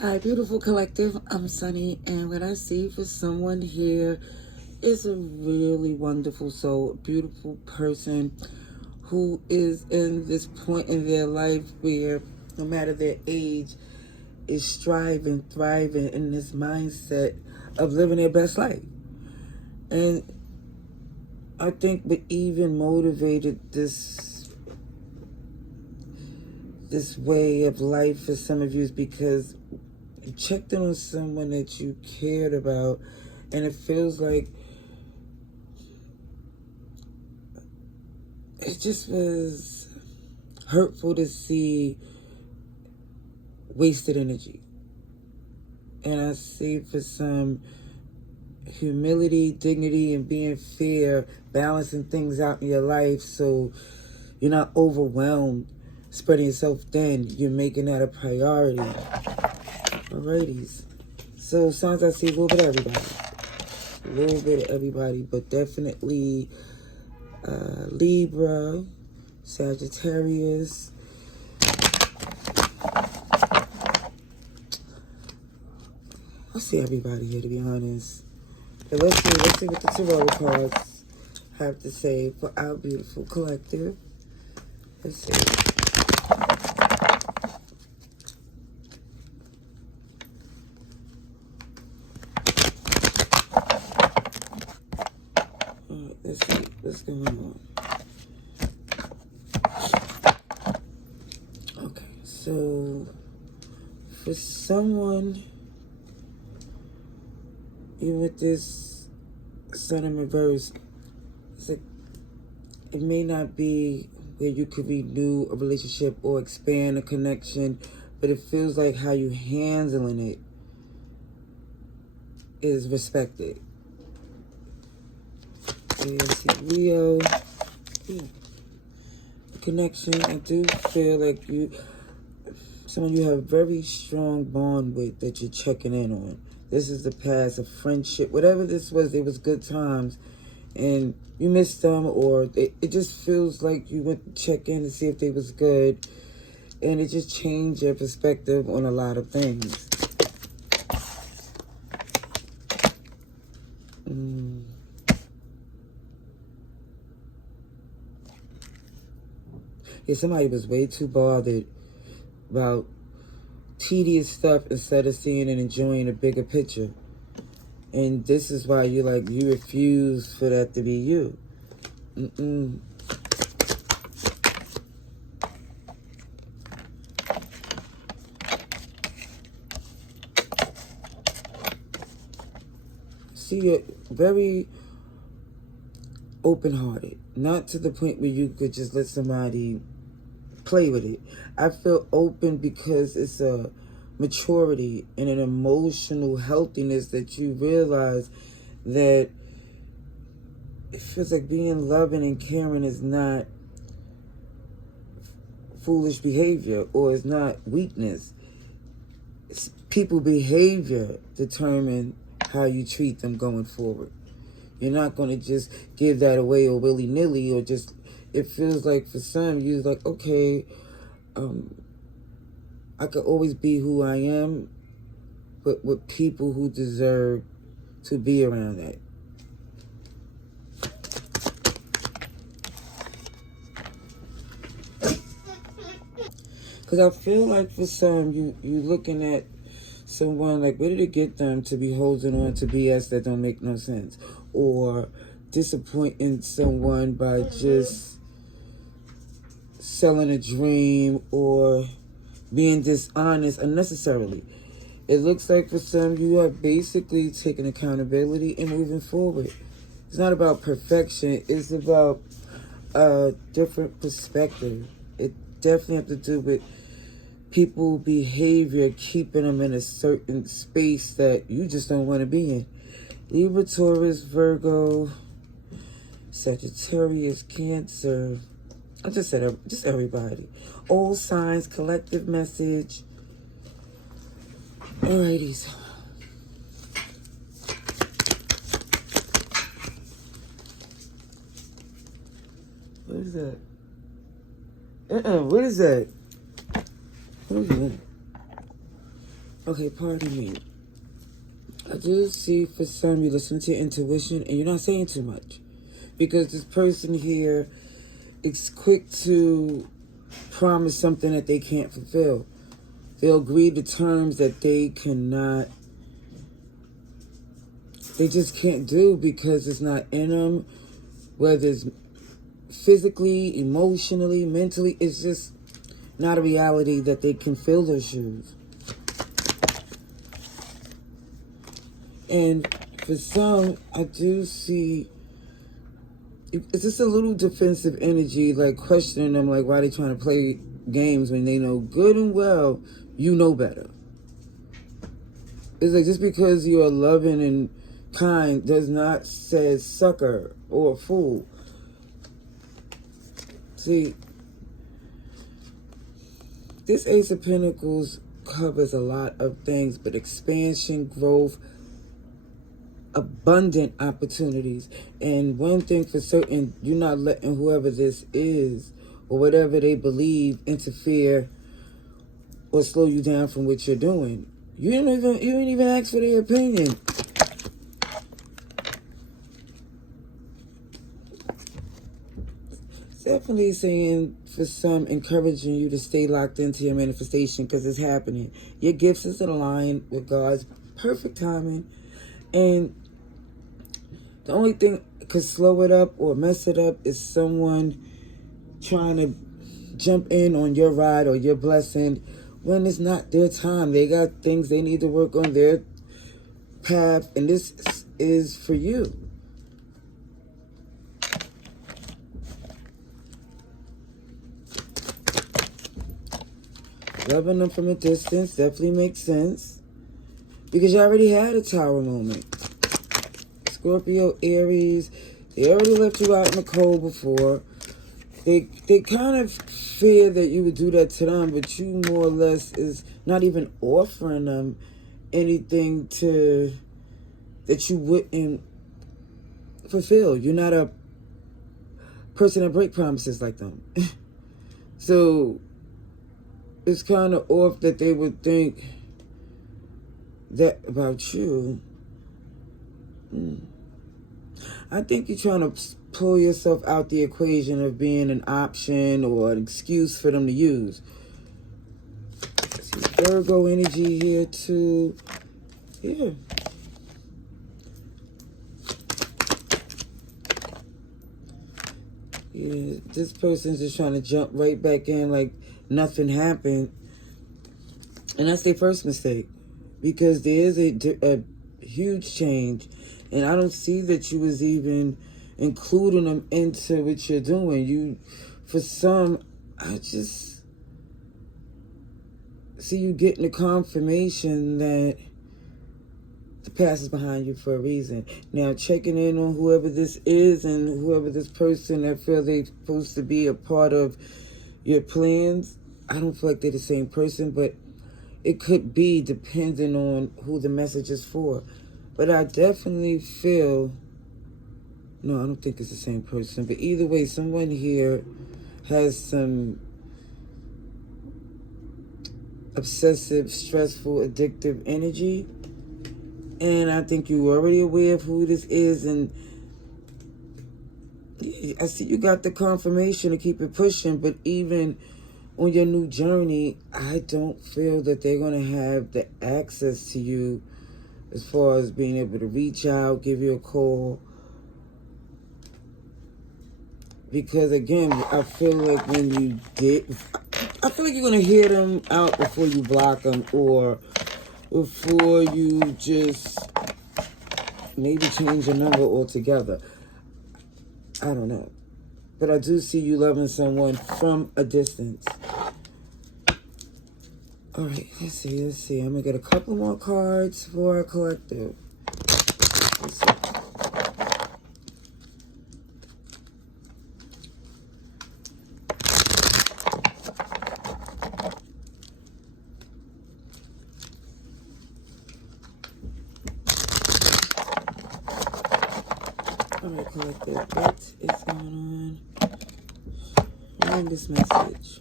Hi, beautiful collective. I'm Sunny, and what I see for someone here is a really wonderful soul, beautiful person who is in this point in their life where, no matter their age, is striving, thriving in this mindset of living their best life. And I think what even motivated this way of life for some of you is because you checked in on someone that you cared about, and it feels like it just was hurtful to see wasted energy. And I see for some humility, dignity, and being fair, balancing things out in your life so you're not overwhelmed, spreading yourself thin. You're making that a priority. Alrighties. So signs I see a little bit of everybody. A little bit of everybody, but definitely Libra, Sagittarius. I see everybody here, to be honest. But let's see what the tarot cards have to say for our beautiful collective. Let's see. Let's see what's going on. Okay, so for someone, even with this Sun in reverse, it's like it may not be where you could renew a relationship or expand a connection, but it feels like how you handling it is respected. And see Leo, connection. I do feel like someone you have a very strong bond with that you're checking in on. This is the past, a friendship, whatever this was. It was good times, and you missed them, or it just feels like you went to check in to see if they was good, and it just changed your perspective on a lot of things. Yeah, somebody was way too bothered about tedious stuff instead of seeing and enjoying a bigger picture. And this is why you refuse for that to be you. See, you're very open-hearted. Not to the point where you could just let somebody play with it. I feel open because it's a maturity and an emotional healthiness that you realize that it feels like being loving and caring is not foolish behavior or is not weakness. It's people behavior determine how you treat them going forward. You're not going to just give that away or willy-nilly, or just, it feels like for some, you're like, okay, I could always be who I am, but with people who deserve to be around that. Because I feel like for some, you looking at someone like, where did it get them to be holding on to BS that don't make no sense? Or disappointing someone by just selling a dream or being dishonest unnecessarily. It looks like for some, you are basically taking accountability and moving forward. It's not about perfection. It's about a different perspective. It definitely has to do with people behavior, keeping them in a certain space that you just don't want to be in. Libra, Taurus, Virgo, Sagittarius, Cancer. I just said just everybody. All signs, collective message. Alrighties. What is that? What is that? What is that? Okay, pardon me. I do see for some you listen to your intuition and you're not saying too much. Because this person here is quick to promise something that they can't fulfill. They'll agree to terms that they just can't do because it's not in them, whether it's physically, emotionally, mentally, it's just not a reality that they can fill those shoes. And for some, I do see, it's just a little defensive energy, like questioning them, like why they trying to play games when they know good and well you know better. It's like just because you are loving and kind does not say sucker or fool. See, this Ace of Pentacles covers a lot of things, but expansion, growth, abundant opportunities. And one thing for certain, you're not letting whoever this is or whatever they believe interfere or slow you down from what you're doing. You didn't even ask for their opinion. Definitely saying for some, encouraging you to stay locked into your manifestation because it's happening. Your gifts is aligned with God's perfect timing. And the only thing that could slow it up or mess it up is someone trying to jump in on your ride or your blessing when it's not their time. They got things they need to work on their path, and this is for you. Loving them from a distance definitely makes sense because you already had a tower moment. Scorpio, Aries, they already left you out in the cold before. They kind of fear that you would do that to them, but you more or less is not even offering them anything that you wouldn't fulfill. You're not a person that break promises like them. So it's kind of off that they would think that about you. I think you're trying to pull yourself out the equation of being an option or an excuse for them to use. See Virgo energy here too. Yeah. Yeah, this person's just trying to jump right back in like nothing happened. And that's their first mistake. Because there is a huge change. And I don't see that you was even including them into what you're doing. For some, I just see you getting a confirmation that the past is behind you for a reason. Now, checking in on whoever this is and whoever this person that feel they're supposed to be a part of your plans, I don't feel like they're the same person, but it could be depending on who the message is for. But I definitely feel, no, I don't think it's the same person. But either way, someone here has some obsessive, stressful, addictive energy. And I think you're already aware of who this is. And I see you got the confirmation to keep it pushing. But even on your new journey, I don't feel that they're going to have the access to you as far as being able to reach out, give you a call. Because again, I feel like when you I feel like you're going to hear them out before you block them, or before you just maybe change your number altogether. I don't know. But I do see you loving someone from a distance. All right, let's see. I'm going to get a couple more cards for our collective. Let's see. All right, collective, what is going on? Read this message.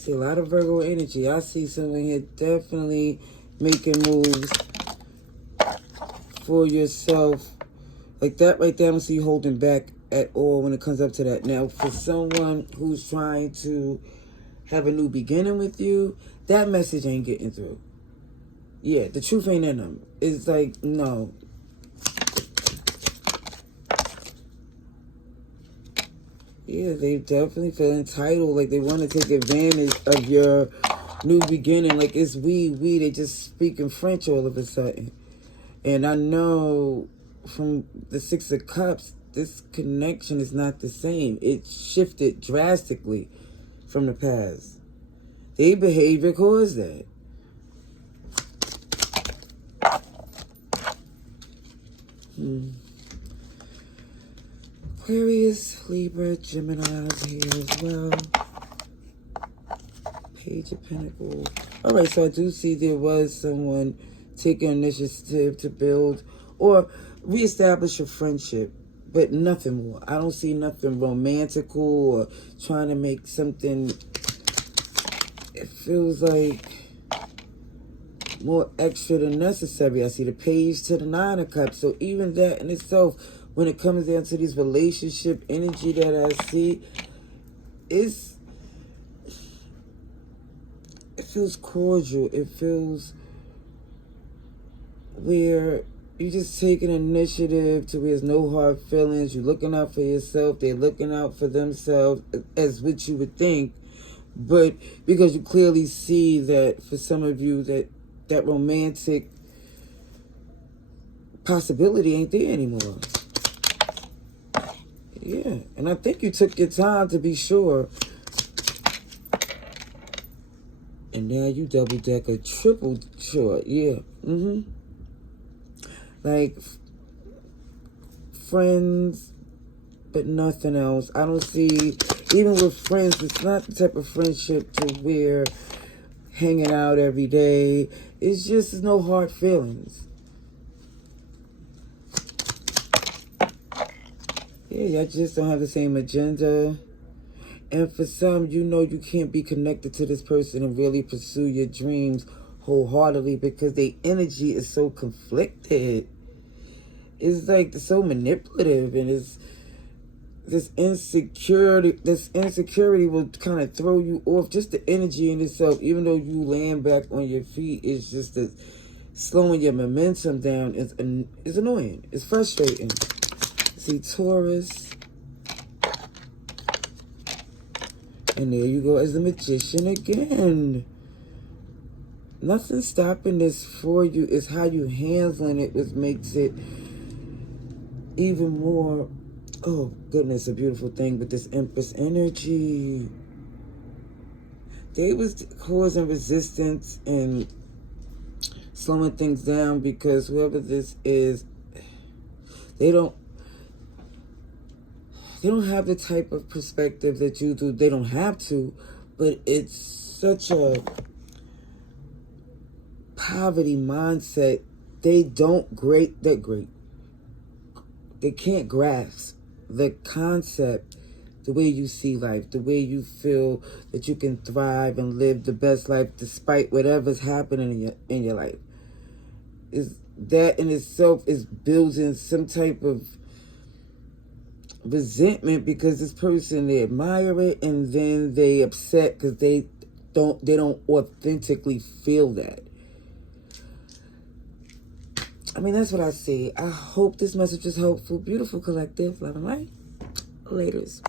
See a lot of Virgo energy. I see someone here definitely making moves for yourself. Like that right there, I don't see you holding back at all when it comes up to that. Now, for someone who's trying to have a new beginning with you, that message ain't getting through. Yeah, the truth ain't in them. It's like, no. Yeah, they definitely feel entitled. Like they want to take advantage of your new beginning. Like it's we. They just speak in French all of a sudden. And I know from the Six of Cups, this connection is not the same. It shifted drastically from the past. Their behavior caused that. Aquarius, Libra, Gemini's here as well. Page of Pentacles. All right, so I do see there was someone taking initiative to build or reestablish a friendship, but nothing more. I don't see nothing romantical or trying to make something. It feels like more extra than necessary. I see the page to the Nine of Cups. So even that in itself, when it comes down to this relationship energy that I see, it feels cordial. It feels where you just take an initiative to where there's no hard feelings. You're looking out for yourself. They're looking out for themselves, as what you would think. But because you clearly see that for some of you that romantic possibility ain't there anymore. Yeah, and I think you took your time to be sure. And now you double deck a triple short. Yeah. Like friends, but nothing else. I don't see, even with friends, it's not the type of friendship to where hanging out every day. It's just no hard feelings. Yeah, y'all just don't have the same agenda. And for some, you know you can't be connected to this person and really pursue your dreams wholeheartedly because their energy is so conflicted. It's like they're so manipulative, and it's this insecurity. This insecurity will kind of throw you off. Just the energy in itself, even though you land back on your feet, it's just that slowing your momentum down is annoying. It's frustrating. See Taurus. And there you go as the Magician again. Nothing stopping this for you. It's how you handling it which makes it even more, oh goodness, a beautiful thing with this Empress energy. They was causing resistance and slowing things down because whoever this is, they don't have the type of perspective that you do. They don't have to, but it's such a poverty mindset. They can't grasp the concept, the way you see life, the way you feel that you can thrive and live the best life despite whatever's happening in your life. Is that in itself is building some type of resentment because this person, they admire it and then they upset because they don't authentically feel that. I mean, that's what I see. I hope this message is helpful. Beautiful collective. Love and light. Laters.